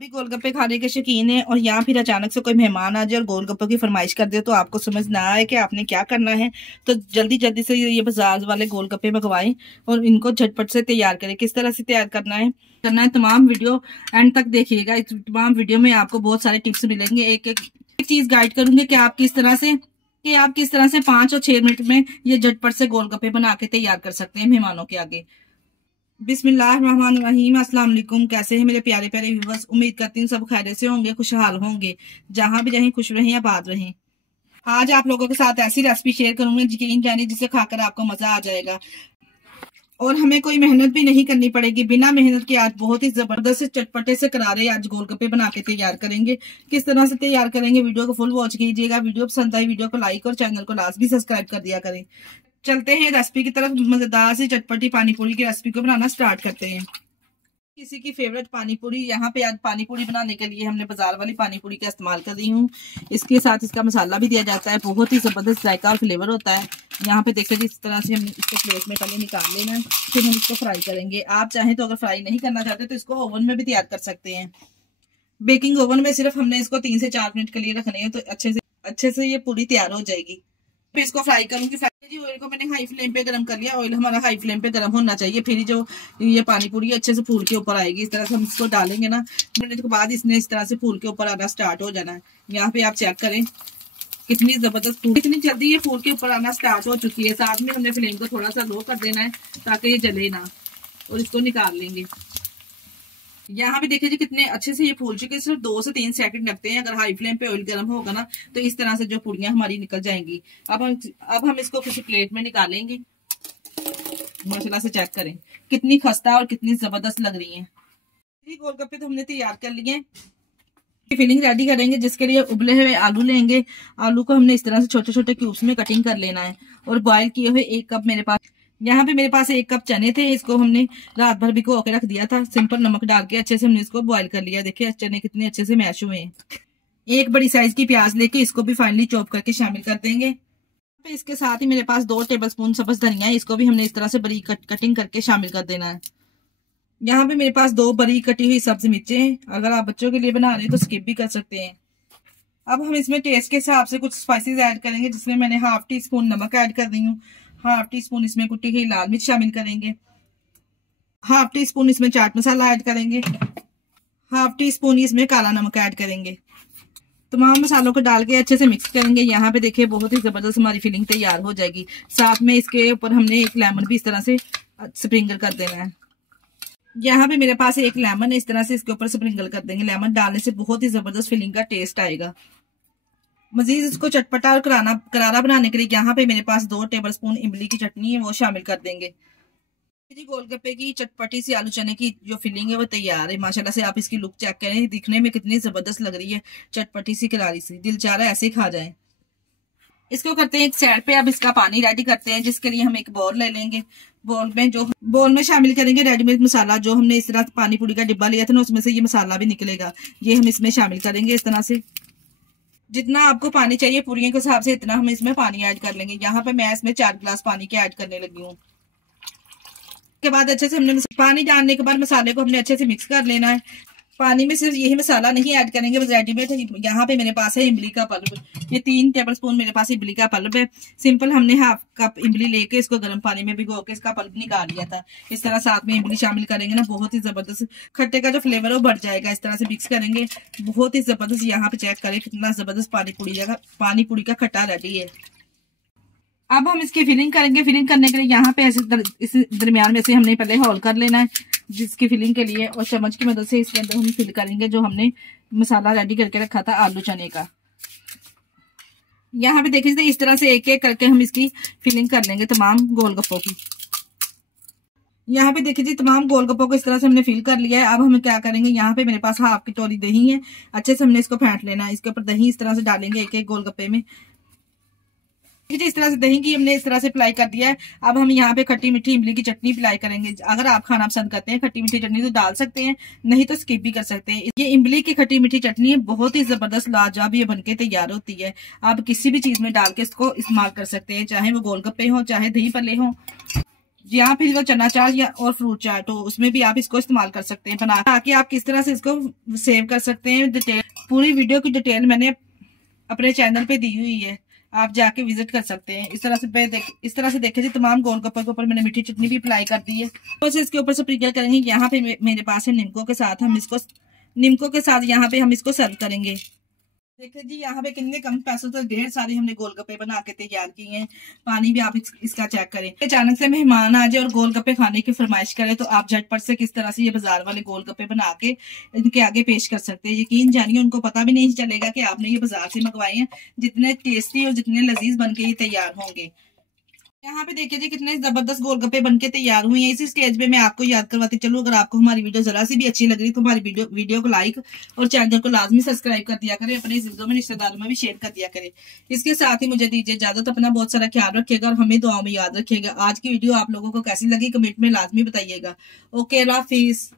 भी गोलगप्पे खाने के शौकीन है और यहाँ फिर अचानक से कोई मेहमान आ जाए और गोलगप्पे की फरमाइश कर दे तो आपको समझ ना आए कि आपने क्या करना है, तो जल्दी जल्दी से ये बाजार वाले गोलगप्पे मंगवाएं और इनको झटपट से तैयार करें। किस तरह से तैयार करना है तमाम वीडियो एंड तक देखिएगा। इस तमाम वीडियो में आपको बहुत सारे टिप्स मिलेंगे। एक एक चीज गाइड करूंगी कि आप किस तरह से 5 और 6 मिनट में ये झटपट से गोलगप्पे बना के तैयार कर सकते हैं मेहमानों के आगे। बिस्मिल्लाहिर्रहमानिर्रहीम, अस्सलाम वालेकुम। कैसे हैं मेरे प्यारे प्यारे व्यूअर्स? उम्मीद करती हूँ सब खैरियत से होंगे, खुशहाल होंगे, जहां भी रहें खुश रहें, आबाद रहें। आज आप लोगों के साथ ऐसी रेसिपी शेयर करूंगी यकीन जानिए जिसे खाकर आपको मजा आ जाएगा और हमें कोई मेहनत भी नहीं करनी पड़ेगी। बिना मेहनत के आज बहुत ही जबरदस्त चटपटे से करारे आज गोलगप्पे बना के तैयार करेंगे। किस तरह से तैयार करेंगे वीडियो को फुल वॉच कीजिएगा। वीडियो पसंद आई वीडियो को लाइक और चैनल को लाजमी सब्सक्राइब कर दिया करें। चलते हैं रेसिपी की तरफ। मजेदार सी चटपटी पानी पूरी की रेसिपी को बनाना स्टार्ट करते हैं। किसी की फेवरेट पानी पूरी। यहाँ पे आज पानी पूरी बनाने के लिए हमने बाजार वाली पानी पूरी का इस्तेमाल कर रही हूँ। इसके साथ इसका मसाला भी दिया जाता है, बहुत ही जबरदस्त जायका और फ्लेवर होता है। यहाँ पे देखिए जिस तरह से हमने इसको प्लेट में पहले निकाल लेना है, फिर हम इसको फ्राई करेंगे। आप चाहें तो अगर फ्राई नहीं करना चाहते तो इसको ओवन में भी तैयार कर सकते हैं। बेकिंग ओवन में सिर्फ हमने इसको 3 से 4 मिनट के लिए रखने हैं तो अच्छे से ये पूरी तैयार हो जाएगी। फिर इसको फ्राई करूंगी। ऑयल को मैंने हाई फ्लेम पे गरम कर लिया। ऑयल हमारा हाई फ्लेम पे गरम होना चाहिए, फिर जो ये पानी पूरी अच्छे से फूल के ऊपर आएगी। इस तरह से हम इसको डालेंगे ना, मिनट के बाद इसने इस तरह से फूल के ऊपर आना स्टार्ट हो जाना है। यहाँ पे आप चेक करें कितनी जबरदस्त कितनी जल्दी ये फूल के ऊपर आना स्टार्ट हो चुकी है। साथ में हमने फ्लेम को थोड़ा सा लो कर देना है ताकि ये जले ना, और इसको निकाल लेंगे। यहाँ पे देखिए जी कितने अच्छे से ये फूल चुके हैं। सिर्फ 2 से 3 सेकंड लगते हैं। अगर हाई फ्लेम पे ऑयल गर्म होगा ना तो इस तरह से जो पूड़ियां हमारी निकल जाएंगी। अब हम इसको किसी प्लेट में निकालेंगे। माशाल्लाह से चेक करें कितनी खस्ता और कितनी जबरदस्त लग रही है। गोलगप्पे तो हमने तैयार कर लिए। फिलिंग रेडी करेंगे जिसके लिए उबले हुए आलू लेंगे। आलू को हमने इस तरह से छोटे छोटे क्यूब्स में कटिंग कर लेना है। और बॉयल किए हुए 1 कप यहाँ पे मेरे पास 1 कप चने थे। इसको हमने रात भर भिगो के रख दिया था। सिंपल नमक डाल के अच्छे से हमने इसको बॉईल कर लिया। देखिए चने कितने अच्छे से मैश हुए हैं। 1 बड़ी साइज की प्याज लेके इसको भी फाइनली चॉप करके शामिल कर देंगे। इसके साथ ही मेरे पास 2 टेबलस्पून सब्ज धनिया है। इसको भी हमने इस तरह से बरीक कटिंग करके शामिल कर देना है। यहाँ पे मेरे पास 2 बरीक कटी हुई सब्ज मिर्चें हैं। अगर आप बच्चों के लिए बना रहे हैं तो स्किप भी कर सकते हैं। अब हम इसमें टेस्ट के हिसाब से कुछ स्पाइसेस ऐड करेंगे, जिसमें मैंने ½ टीस्पून नमक ऐड कर दी हूँ। ½ टीस्पून इसमें कुटी हुई लाल मिर्च शामिल करेंगे। ½ टीस्पून इसमें चाट मसाला ऐड करेंगे। ½ टीस्पून इसमें काला नमक ऐड करेंगे। तमाम मसालों को डाल के अच्छे से मिक्स करेंगे। यहाँ पे देखिए बहुत ही जबरदस्त हमारी फिलिंग तैयार हो जाएगी। साथ में इसके ऊपर हमने 1 लेमन भी इस तरह से स्प्रिंकल कर देना है। यहाँ पे मेरे पास 1 लेमन है, इस तरह से इसके ऊपर स्प्रिंकल कर देंगे। लेमन डालने से बहुत ही जबरदस्त फिलिंग का टेस्ट आएगा। मजीद इसको चटपटा और करारा बनाने के लिए यहाँ पे मेरे पास 2 टेबलस्पून इमली की चटनी है, वो शामिल कर देंगे। जी गोलगप्पे की चटपटी सी आलू चने की जो फिलिंग है वो तैयार है। माशाल्लाह से आप इसकी लुक चेक करें, दिखने में कितनी जबरदस्त लग रही है, चटपटी सी करारी सी, दिल चाह रहा है ऐसे ही खा जाए। इसको करते हैं एक साइड पे। अब इसका पानी रेडी करते हैं, जिसके लिए हम एक बाउल ले लेंगे। बाउल में शामिल करेंगे रेडीमेड मसाला। जो हमने इस तरह पानी पूरी का डिब्बा लिया था ना, उसमें से ये मसाला भी निकलेगा। ये हम इसमें शामिल करेंगे। इस तरह से जितना आपको पानी चाहिए पूरियों के हिसाब से इतना हम इसमें पानी ऐड कर लेंगे। यहाँ पे मैं इसमें 4 गिलास पानी के ऐड करने लगी हूँ। के बाद अच्छे से हमने पानी डालने के बाद मसाले को हमने अच्छे से मिक्स कर लेना है। पानी में सिर्फ यही मसाला नहीं ऐड करेंगे, बस रेडीमेड। यहाँ पे मेरे पास है इमली का पल्प। ये 3 टेबलस्पून मेरे पास इमली का पल्प है। सिंपल हमने ½ कप इमली लेके इसको गर्म पानी में भिगो के इसका पल्प निकाल लिया था। इस तरह साथ में इमली शामिल करेंगे ना, बहुत ही जबरदस्त खट्टे का जो फ्लेवर है वो बढ़ जाएगा। इस तरह से मिक्स करेंगे, बहुत ही जबरदस्त। यहाँ पे चेक करें कितना जबरदस्त पानी पूरी का खट्टा रेडी है। अब हम इसकी फिलिंग करेंगे। फिलिंग करने के लिए यहाँ पे ऐसे इस दरमियान में से हमने पहले होल कर लेना है जिसकी फिलिंग के लिए, और चम्मच की मदद से इसके अंदर हम फिल करेंगे जो हमने मसाला रेडी करके रखा था आलू चने का। यहाँ पे देखिए इस तरह से एक एक करके हम इसकी फिलिंग कर लेंगे तमाम गोलगप्पों की। यहाँ पे देखिए जी तमाम गोलगप्पों को इस तरह से हमने फिल कर लिया है। अब हम क्या करेंगे, यहाँ पे मेरे पास ½ कटोरी दही है। अच्छे से हमने इसको फेंट लेना है। इसके ऊपर दही इस तरह से डालेंगे एक एक गोलगप्पे में। इस तरह से दही की हमने इस तरह से अप्लाई कर दिया है। अब हम यहाँ पे खट्टी मीठी इमली की चटनी अप्लाई करेंगे। अगर आप खाना पसंद करते हैं खट्टी मीठी चटनी तो डाल सकते हैं, नहीं तो स्किप भी कर सकते हैं। ये इमली की खट्टी मीठी चटनी बहुत ही जबरदस्त लाजवाब ये बनके तैयार होती है। आप किसी भी चीज में डाल के इसको इस्तेमाल कर सकते हैं, चाहे वो गोलगप्पे हो चाहे दही पल्ले हो। यहाँ फिर वो चना चाट या और फ्रूट चाट हो, उसमें भी आप इसको इस्तेमाल कर सकते हैं बना, ताकि आप किस तरह से इसको सेव कर सकते हैं। डिटेल पूरी वीडियो की डिटेल मैंने अपने चैनल पे दी हुई है, आप जाके विजिट कर सकते हैं। इस तरह से देखे जी तमाम गोलगप्पे के ऊपर मैंने मीठी चटनी भी अप्लाई कर दी है। तो इसके ऊपर स्प्रिंकल करेंगे। यहाँ पे मेरे पास है निम्को के साथ, यहाँ पे हम इसको सर्व करेंगे। देखिए जी यहाँ पे कितने कम पैसों से ढेर सारे हमने गोलगप्पे बना के तैयार किए हैं। पानी भी आप इसका चेक करें। अचानक से मेहमान आ जाए और गोलगप्पे खाने की फरमाइश करे तो आप झटपट से किस तरह से ये बाजार वाले गोलगप्पे बना के इनके आगे पेश कर सकते हैं। यकीन जानिए उनको पता भी नहीं चलेगा कि आपने ये बाजार से मंगवाए हैं। जितने टेस्टी और जितने लजीज बन के ये तैयार होंगे। यहाँ पे देखिए जी कितने जबरदस्त गोलगप्पे बनके तैयार हुए हैं। इसी स्टेज पे मैं आपको याद करवाती चलूं, अगर आपको हमारी वीडियो जरा सी भी अच्छी लग रही तो हमारी वीडियो को लाइक और चैनल को लाजमी सब्सक्राइब कर दिया करें। अपने जिलों में रिश्तेदारों में भी शेयर कर दिया करें। इसके साथ ही मुझे दीजिए इजाजत। अपना बहुत सारा ख्याल रखिएगा और हमें दुआओं में याद रखिएगा। आज की वीडियो आप लोगों को कैसी लगी कमेंट में लाजमी बताइएगा। ओके, अल्लाह हाफिज।